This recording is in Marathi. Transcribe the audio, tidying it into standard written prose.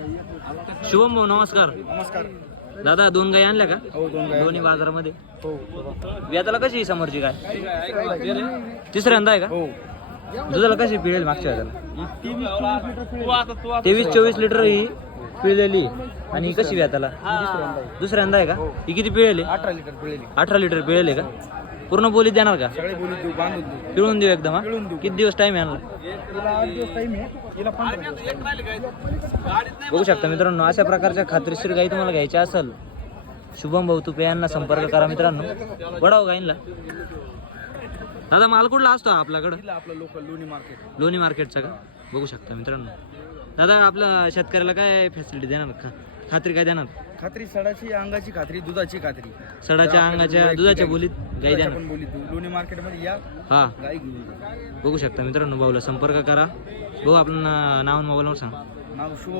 शुभम भाऊ नमस्कार. नमस्कार. दादा 2 गाई आणल्या का? हो 2 गाय. दोन्ही बाजारामध्ये. हो. व्याताला कशी आहे समोरची गाय? तिसऱ्यांदा आहे का? हो. दुधाला कशी पिळेल मागच्या व्याताला? 23-24 लिटर ही पिळलेली. आणि कशी व्याताला? दुसऱ्यांदा आहे का? ही किती पिळेली? 18 लिटर पिळेली. 18 लिटर पिळेले का? पूर्ण बोलीत देणार का? सगळे बोलून देऊ, बांधून देऊ. पिळून देऊ एकदम हा? पिळून देऊ. किती दिवस टाइम आहे यांना? तिला 8 दिवस टाइम आहे. तिला 15 दिवस time आहे. बघू शकता मित्रांनो, अशा प्रकारच्या खात्रीशीर गाई तुम्हाला घ्यायच्या असेल शुभम भाऊ तुपे यांना संपर्क करा मित्रांनो. बडाव गाईंला. दादा माल कुठला असतो आपल्याकडं? तिला आपलं लोकल लोणी मार्केट. लोणी मार्केटचा का? बघू शकता मित्रांनो. दादा आपल्या शेतकऱ्याला काय फॅसिलिटी देणार का? खात्री काय देणार? खात्री सडाची, अंगाची खात्री, दुधाची खात्री. सडाच्या अंगाच्या दुधाच्या बोलीत गाई देणार. पण बोलीत देऊ. लोणी मार्केट मध्ये या, हा गाई घेऊन जा. बघू शकता मित्रांनो, भाऊला संपर्क करा. भाऊ आपलं नाव आणि मोबाईल नंबर सांगा. नाव शुभम